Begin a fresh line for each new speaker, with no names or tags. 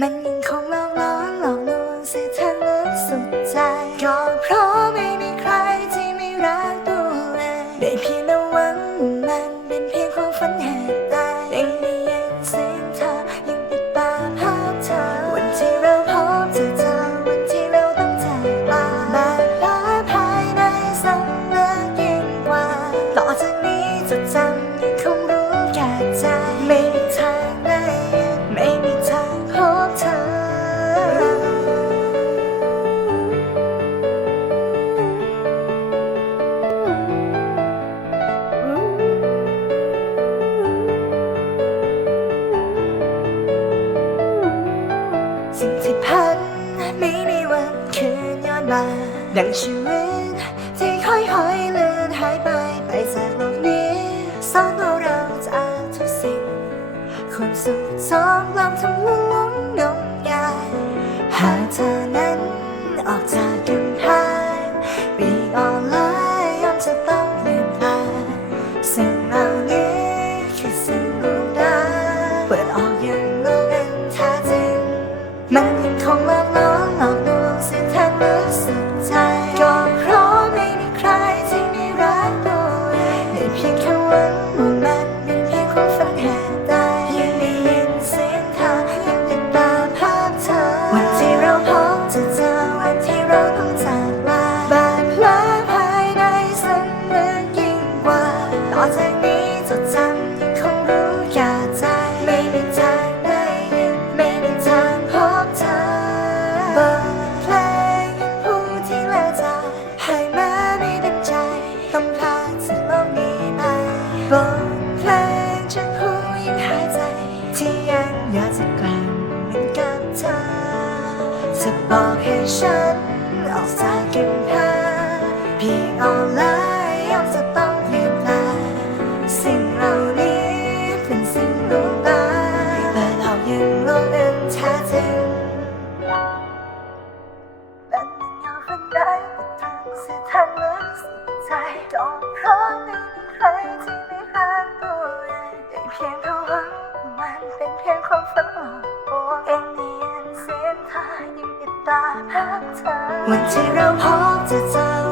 มันยังคงหลอกล้อนหลอกลวงสิเธอลึกสุดใจก็เพราะไม่มี ไม่มีวันคืนย้อนมาดังชีวิตที่ค่อยๆเลือนหายไปไปจากโลกนี้สอนว่าเราจากทุกสิ่งความสุขสองลำทำลุ่งงงงงายหากเธอนั้นออกจากกันหายปีอ่อนลอยย่อมจะต้องเปลี่ยนแปลงสิ่งเหล่านี้คือสิ่งลูกดาเปิดออกอย่างโล บทเพลงจากผู้ยังหายใจ ที่ยังอยากจะกลับเหมือนกับเธอจะบอกให้ฉันออกจากกันเธอเพียงเอาเลยย่อมจะต้องเปลี่ยนแปลงสิ่งเหล่านี้เป็นสิ่งลวงตาเปิดออกยังโลกนั้นแท้จริง เพียงความฝันหลอกลวเองเนียนเสียงเธอยังติดตามภาพเธอวันที่เราพบเจอ